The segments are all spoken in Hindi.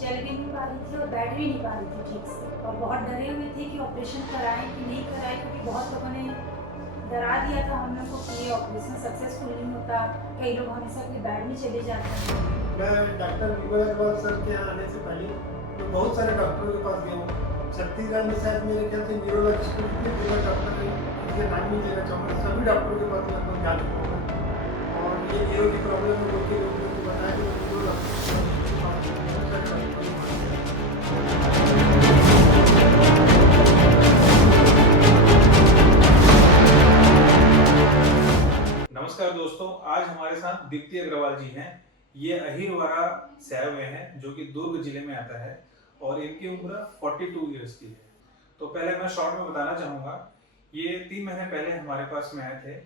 चल भी नहीं पा रही थी और बैठ भी नहीं पा रही थी ठीक से, और बहुत डरे हुए थे कि ऑपरेशन कराएं कि नहीं कराएं, क्योंकि बहुत लोगों ने डरा दिया था हम लोग को कि ये ऑपरेशन सक्सेसफुल नहीं होता, कई लोग हमेशा के लिए बैड में चले जाते हैं। मैं डॉक्टर विमल अग्रवाल सर के यहाँ आने से पहले मैं बहुत सारे डॉक्टरों के पास गया हूँ। छत्तीसगढ़ में शायद मेरे ख्याल से न्यूरोलॉजिस्ट इतने फेमस डॉक्टर हैं, जिनके नाम नहीं लेना चाहूँगा, सभी डॉक्टरों के पास लगभग जा चुका हूँ मैं। और ये न्यूरो की प्रॉब्लम है, लोग के लोगों को बताया कि न्यूरो नमस्कार दोस्तों, आज हमारे साथ दीप्ति अग्रवाल जी हैं। ये अहिरवाड़ा से आए हुए हैं, जो कि दुर्ग जिले में आता है, और इनकी उम्र 42 इयर्स की है। तो पहले मैं शॉर्ट में बताना चाहूँगा, ये 3 महीने पहले हमारे पास में आए थे।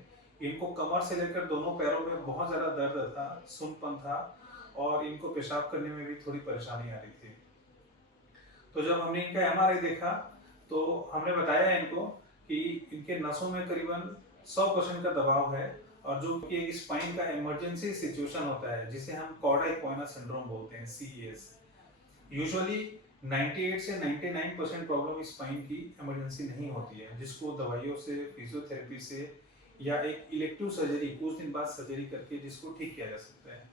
इनको कमर से लेकर दोनों पैरों में बहुत ज़्यादा दर्द था, सुन्नपन था, और इनको पेशाब करने में भी थोड़ी परेशानी आ रही थी। तो जब हमने इनका एमआरआई देखा तो हमने बताया इनको कि इनके नसों में करीबन 100% का दबाव है, और जो कि एक स्पाइन का इमरजेंसी सिचुएशन होता है, जिसे हम कॉर्डा इक्विना सिंड्रोम बोलते हैं, सीईएस। यूजुअली 98 से 99% प्रॉब्लम स्पाइन की इमरजेंसी नहीं होती है, जिसको दवाइयों से, फिजियोथेरेपी से या एक इलेक्टिव सर्जरी कुछ दिन बाद सर्जरी करके जिसको ठीक किया जा सकता है।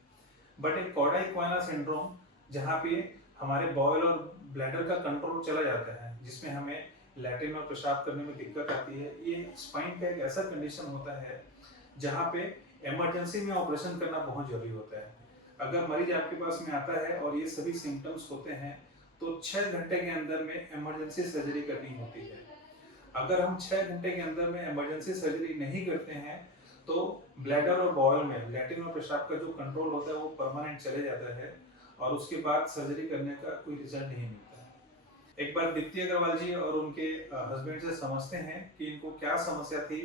बट एक कॉर्डा इक्विना सिंड्रोम, जहाँ पे हमारे बॉयल और ब्लैडर का कंट्रोल चला जाता है, जिसमें हमें लैट्रिन और पेशाब करने में दिक्कत आती है, ये स्पाइन का एक ऐसा कंडीशन होता है जहाँ पे इमरजेंसी में ऑपरेशन करना बहुत जरूरी होता है। अगर मरीज आपके पास में आता है और ये सभी सिम्टम्स होते हैं तो 6 घंटे के अंदर में इमरजेंसी सर्जरी करनी होती है। अगर हम 6 घंटे के अंदर में इमरजेंसी सर्जरी नहीं करते हैं तो ब्लैडर और बॉयल में लैट्रिन और पेशाब का जो कंट्रोल होता है वो परमानेंट चले जाता है, और उसके बाद सर्जरी करने का कोई रिजल्ट नहीं मिलता है। एक बार दीप्ति अग्रवाल जी और उनके हस्बैंड से समझते हैं कि इनको क्या समस्या थी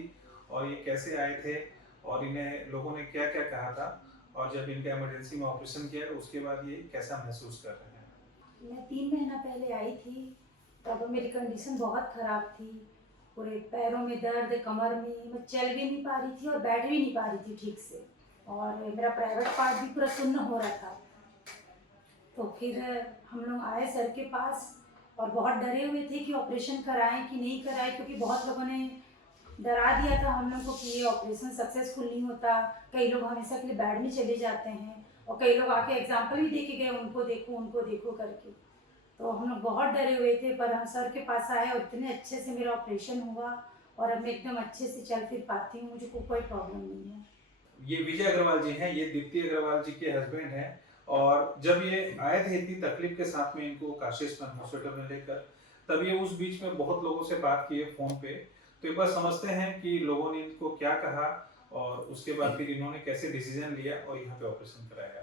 और ये कैसे आए थे, और इन्हें लोगों ने क्या क्या कहा था, और जब इनका इमरजेंसी में ऑपरेशन किया उसके बाद ये कैसा महसूस कर रहे हैं। मैं 3 महीना पहले आई थी, तब मेरी कंडीशन बहुत ख़राब थी। पूरे पैरों में दर्द, कमर में, मैं चल भी नहीं पा रही थी और बैठ भी नहीं पा रही थी ठीक से, और मेरा प्राइवेट पार्ट भी पूरा सुन्न हो रहा था। तो फिर हम लोग आए सर के पास और बहुत डरे हुए थे कि ऑपरेशन कराएं कि नहीं कराएं, क्योंकि बहुत लोगों ने डरा दिया था हम लोग को कि ये ऑपरेशन सक्सेसफुल नहीं होता, कई लोग हमेशा के लिए बैड में चले जाते हैं, और कई लोग आके एग्जाम्पल भी दे के गए, उनको देखो करके। तो हम लोग बहुत डरे हुए थे, पर हम सर के पास आए और इतने अच्छे से मेरा ऑपरेशन हुआ, और अब मैं एकदम अच्छे से चल फिर पाती हूँ, मुझे कोई प्रॉब्लम नहीं है। ये विजय अग्रवाल जी हैं, ये दीप्ति अग्रवाल जी के हस्बैंड हैं। और जब ये आए थे इतनी तकलीफ के साथ में इनको काशी हॉस्पिटल में लेकर, तब ये उस बीच में बहुत लोगों से बात किए फोन पे। तो एक बार समझते हैं कि लोगों ने इनको क्या कहा, और उसके बाद फिर इन्होंने कैसे डिसीजन लिया और यहाँ पे ऑपरेशन कराया।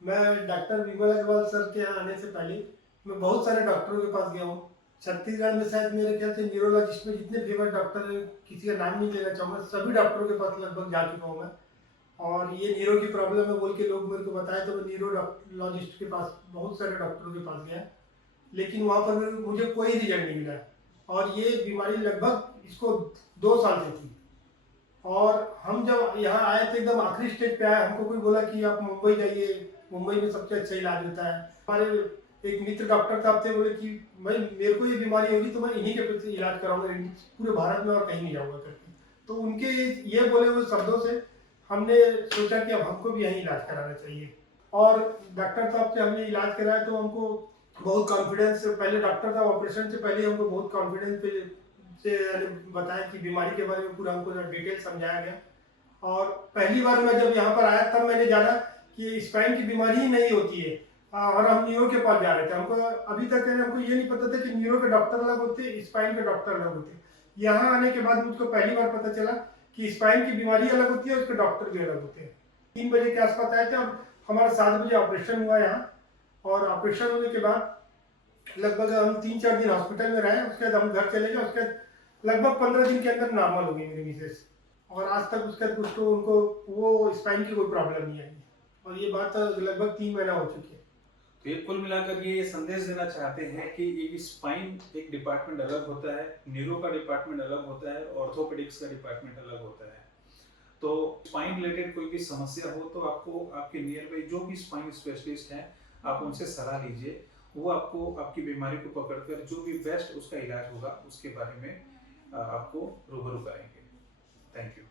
मैं डॉक्टर विमल अग्रवाल सर के यहाँ आने से पहले मैं बहुत सारे डॉक्टरों के पास गया हूँ। छत्तीसगढ़ में शायद मेरे ख्याल से न्यूरोलॉजिस्ट में जितने फेमस डॉक्टर हैं, किसी का नाम नहीं लेना चाहूँगा, सभी डॉक्टरों के पास लगभग जा चुका हूँ मैं। और ये न्यूरो की प्रॉब्लम है बोल के लोग मेरे को बताए, तो मैं न्यूरोलॉजिस्ट के पास, बहुत सारे डॉक्टरों के पास गया, लेकिन वहाँ पर मुझे कोई रिजल्ट नहीं मिला। और ये बीमारी लगभग इसको 2 साल से थी। और हम जब यहाँ आए थे एकदम आखिरी स्टेज पे आए, हमको कोई बोला कि आप मुंबई जाइए, मुंबई में सबसे अच्छा इलाज होता है। हमारे एक मित्र डॉक्टर साहब थे, बोले कि भाई मेरे को ये बीमारी होगी तो मैं इन्हीं के प्रति इलाज कराऊंगा, पूरे भारत में और कहीं नहीं जाऊंगा करके। तो उनके ये बोले हुए शब्दों से हमने सोचा कि अब हमको भी यहीं इलाज कराना चाहिए। और डॉक्टर साहब से हमने इलाज कराया तो हमको बहुत कॉन्फिडेंस, पहले डॉक्टर साहब ऑपरेशन से पहले हमको बहुत कॉन्फिडेंस से बताया कि बीमारी के बारे में पूरा हमको डिटेल समझाया गया। और पहली बार मैं जब यहाँ पर आया तब मैंने जाना कि स्पाइन की बीमारी ही नहीं होती है, और हम न्यूरो के पास जा रहे थे। हमको अभी तक हमको ये नहीं पता था कि न्यूरो के डॉक्टर अलग होते, स्पाइन के डॉक्टर अलग होते। यहाँ आने के बाद मुझको पहली बार पता चला कि स्पाइन की बीमारी अलग होती है, उसके डॉक्टर भी अलग होते हैं। 3 बजे के आसपास आए थे और हमारा 7 बजे ऑपरेशन हुआ यहाँ। और ऑपरेशन होने के बाद लगभग हम 3-4 दिन हॉस्पिटल में रहे, उसके बाद हम घर चले गए। उसके बाद लगभग 15 दिन के अंदर नॉर्मल हो गई मेरी मिसेस, और आज तक उसके उसको उनको वो स्पाइन की कोई प्रॉब्लम नहीं आई। और ये बात लगभग 3 महीना हो चुकी है। तो ये कुल मिलाकर ये संदेश देना चाहते हैं कि एक स्पाइन एक डिपार्टमेंट अलग होता है, न्यूरो का डिपार्टमेंट अलग होता है, ऑर्थोपेडिक्स का डिपार्टमेंट अलग होता है। तो स्पाइन रिलेटेड कोई भी समस्या हो तो आपको आपके नियर बाई जो भी स्पाइन स्पेशलिस्ट हैं, आप उनसे सलाह लीजिए, वो आपको आपकी बीमारी को पकड़कर जो भी बेस्ट उसका इलाज होगा उसके बारे में आपको रूबरू करेंगे। Thank you.